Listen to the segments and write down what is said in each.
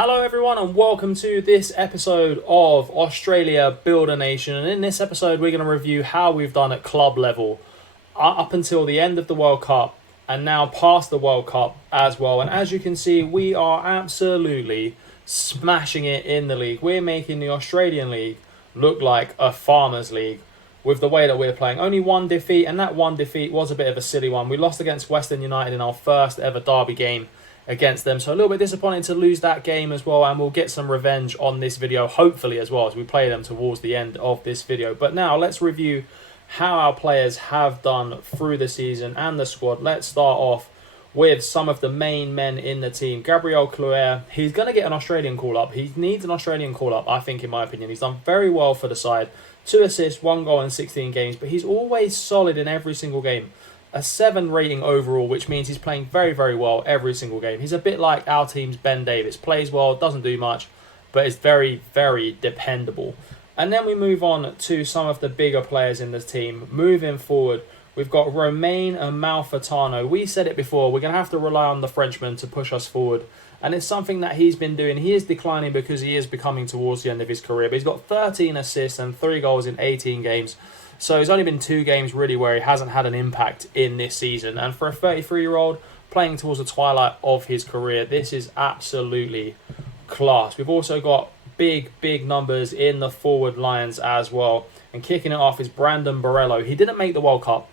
Hello everyone and welcome to this episode of Australia Build a Nation, and in this episode we're going to review how we've done at club level up until the end of the World Cup and now past the World Cup as well. And as you can see, we are absolutely smashing it in the league. We're making the Australian League look like a farmers league with the way that we're playing. Only one defeat, and that one defeat was a bit of a silly one. We lost against Western United in our first ever derby game against them, so a little bit disappointing to lose that game as well, and we'll get some revenge on this video hopefully as well as we play them towards the end of this video. But now let's review how our players have done through the season and the squad. Let's start off with some of the main men in the team. Gabriel Cloer, he's going to get an Australian call-up. He needs an Australian call-up, I think, in my opinion. He's done very well for the side. 2 assists, 1 goal in 16 games, but he's always solid in every single game. A 7 rating overall, which means he's playing very, very well every single game. He's a bit like our team's Ben Davis. Plays well, doesn't do much, but is very, very dependable. And then we move on to some of the bigger players in this team. Moving forward, we've got Romain Amalfitano. We said it before, we're going to have to rely on the Frenchman to push us forward. And it's something that he's been doing. He is declining because he is becoming towards the end of his career. But he's got 13 assists and 3 goals in 18 games. So it's only been 2 games really where he hasn't had an impact in this season. And for a 33-year-old playing towards the twilight of his career, this is absolutely class. We've also got big numbers in the forward lines as well. And kicking it off is Brandon Borrello. He didn't make the World Cup,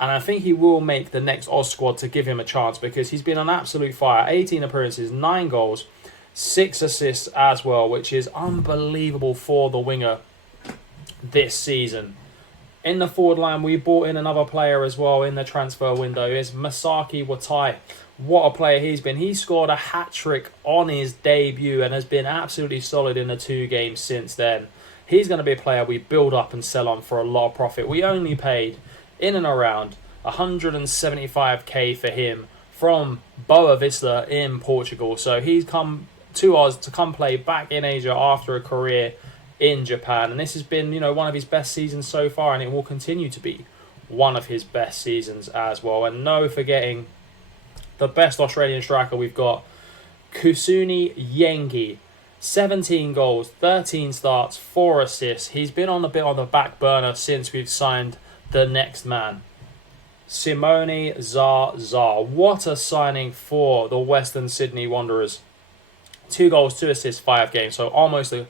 and I think he will make the next Oz squad to give him a chance because he's been an absolute fire. 18 appearances, 9 goals, 6 assists as well, which is unbelievable for the winger this season. In the forward line, we brought in another player as well in the transfer window. It's Masaki Watai. What a player he's been. He scored a hat-trick on his debut and has been absolutely solid in the 2 games since then. He's going to be a player we build up and sell on for a lot of profit. We only paid in and around 175k for him from Boa Vista in Portugal. So he's come to us to come play back in Asia after a career in Japan, and this has been, one of his best seasons so far, and it will continue to be one of his best seasons as well. And no forgetting the best Australian striker we've got, Kusuni Yengi. 17 goals, 13 starts, 4 assists. He's been on the back burner since we've signed the next man, Simone Zaza. What a signing for the Western Sydney Wanderers. 2 goals, 2 assists, 5 games, so almost a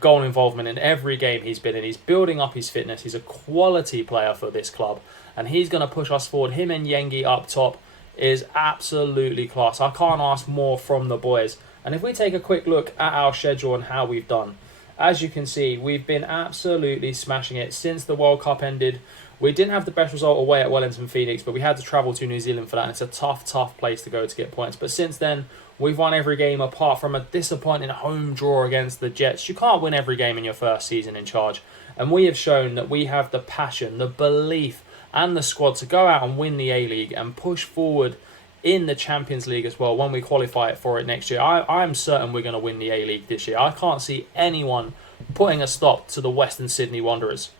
goal involvement in every game he's been in. He's building up his fitness. He's a quality player for this club, and he's going to push us forward. Him and Yengi up top is absolutely class. I can't ask more from the boys. And if we take a quick look at our schedule and how we've done, as you can see, we've been absolutely smashing it since the World Cup ended. We didn't have the best result away at Wellington Phoenix, but we had to travel to New Zealand for that. And it's a tough place to go to get points. But since then, we've won every game apart from a disappointing home draw against the Jets. You can't win every game in your first season in charge. And we have shown that we have the passion, the belief, and the squad to go out and win the A-League and push forward in the Champions League as well when we qualify for it next year. I'm certain we're going to win the A-League this year. I can't see anyone putting a stop to the Western Sydney Wanderers.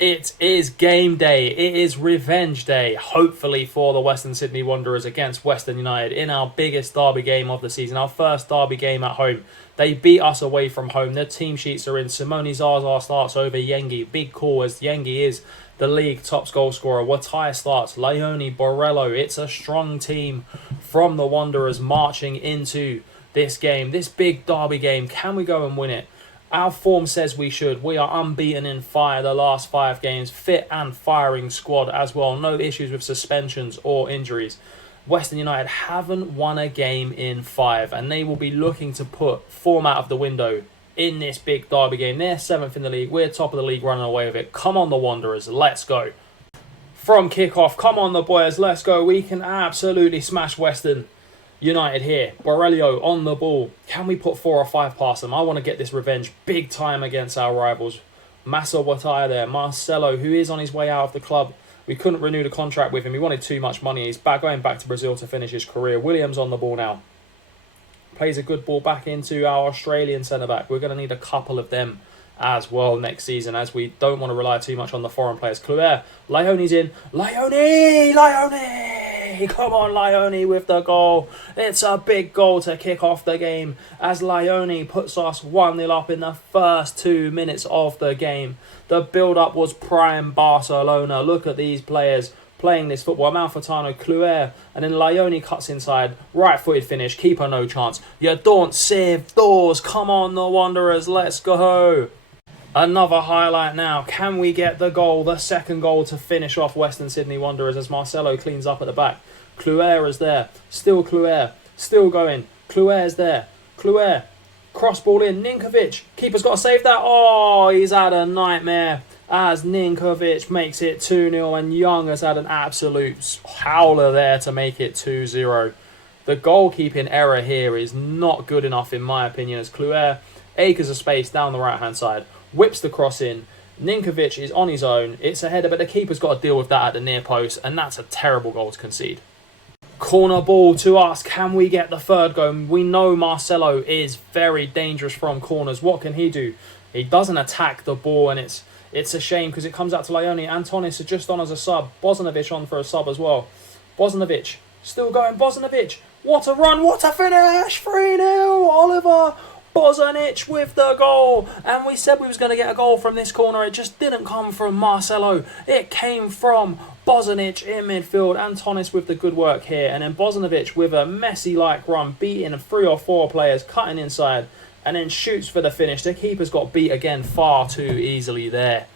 It is game day. It is revenge day, hopefully, for the Western Sydney Wanderers against Western United in our biggest derby game of the season, our first derby game at home. They beat us away from home. Their team sheets are in. Simone Zaza starts over Yengi. Big call as Yengi is the league top goal scorer. Watai starts. Leone, Borrello. It's a strong team from the Wanderers marching into this game, this big derby game. Can we go and win it? Our form says we should. We are unbeaten in the last 5 games. Fit and firing squad as well. No issues with suspensions or injuries. Western United haven't won a game in 5, and they will be looking to put form out of the window in this big derby game. They're 7th in the league. We're top of the league running away with it. Come on, the Wanderers. Let's go. From kickoff, come on, the boys. Let's go. We can absolutely smash Western United here. Borrello on the ball. Can we put 4 or 5 past them? I want to get this revenge big time against our rivals. Massa Watai there. Marcelo, who is on his way out of the club. We couldn't renew the contract with him. He wanted too much money. He's going back to Brazil to finish his career. Williams on the ball now. Plays a good ball back into our Australian centre-back. We're going to need a couple of them as well next season, as we don't want to rely too much on the foreign players. Cloer, Leone's in. Leone! Come on, Lione with the goal. It's a big goal to kick off the game as Lione puts us 1-0 up in the first 2 minutes of the game. The build-up was prime Barcelona. Look at these players playing this football. Amalfitano, Cluer, and then Lione cuts inside. Right-footed finish. Keeper no chance. You don't save doors. Come on, the Wanderers. Let's go. Another highlight now. Can we get the goal, the second goal to finish off Western Sydney Wanderers as Marcelo cleans up at the back? Cluer is there. Still Cluer. Still going. Cluer's there. Cluer. Cross ball in. Ninkovic. Keeper's got to save that. Oh, he's had a nightmare as Ninkovic makes it 2-0 and Young has had an absolute howler there to make it 2-0. The goalkeeping error here is not good enough in my opinion as Cluer acres of space down the right hand side. Whips the cross in. Ninkovic is on his own. It's a header, but the keeper's got to deal with that at the near post, and that's a terrible goal to concede. Corner ball to us. Can we get the third goal? We know Marcelo is very dangerous from corners. What can he do? He doesn't attack the ball, and it's a shame because it comes out to Lione. Antonis is just on as a sub. Bosanovic on for a sub as well. Bosanovic still going. Bosanovic. What a run. What a finish. 3-0. Oliver Bosanic with the goal, and we said we was going to get a goal from this corner. It just didn't come from Marcelo. It came from Bosanic in midfield. Antonis with the good work here, and then Bosanovic with a Messi-like run, beating 3 or 4 players, cutting inside, and then shoots for the finish. The keeper's got beat again far too easily there.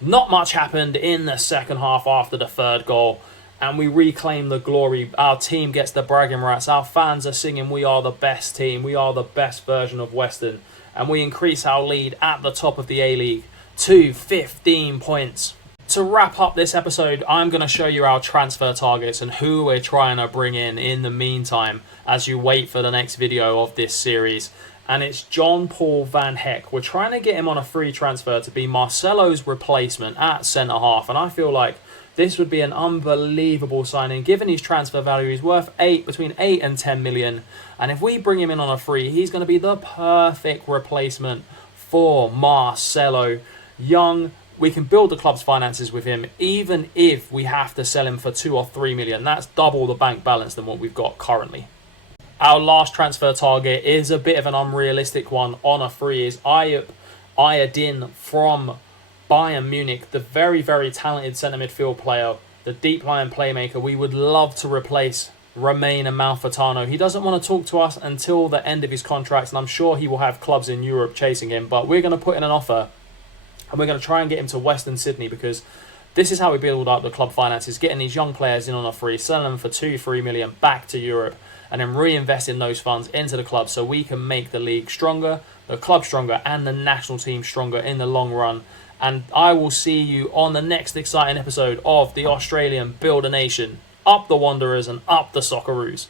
Not much happened in the second half after the third goal, and we reclaim the glory. Our team gets the bragging rights. Our fans are singing, we are the best team. We are the best version of Western. And we increase our lead at the top of the A-League to 15 points. To wrap up this episode, I'm going to show you our transfer targets and who we're trying to bring in the meantime as you wait for the next video of this series. And it's John Paul Van Heck. We're trying to get him on a free transfer to be Marcelo's replacement at centre-half. And I feel like this would be an unbelievable signing. Given his transfer value, he's worth between 8 and 10 million. And if we bring him in on a free, he's going to be the perfect replacement for Marcelo. Young, we can build the club's finances with him, even if we have to sell him for 2 or 3 million. That's double the bank balance than what we've got currently. Our last transfer target is a bit of an unrealistic one on a free. Is Ayadin from Bayern Munich, the very, very talented centre midfield player, the deep line playmaker. We would love to replace Romain Amalfitano. He doesn't want to talk to us until the end of his contract, and I'm sure he will have clubs in Europe chasing him, but we're going to put in an offer and we're going to try and get him to Western Sydney because this is how we build up the club finances, getting these young players in on a free, selling them for 2-3 million back to Europe, and then reinvesting those funds into the club so we can make the league stronger, the club stronger, and the national team stronger in the long run. And I will see you on the next exciting episode of the Australian Build a Nation. Up the Wanderers and up the Socceroos.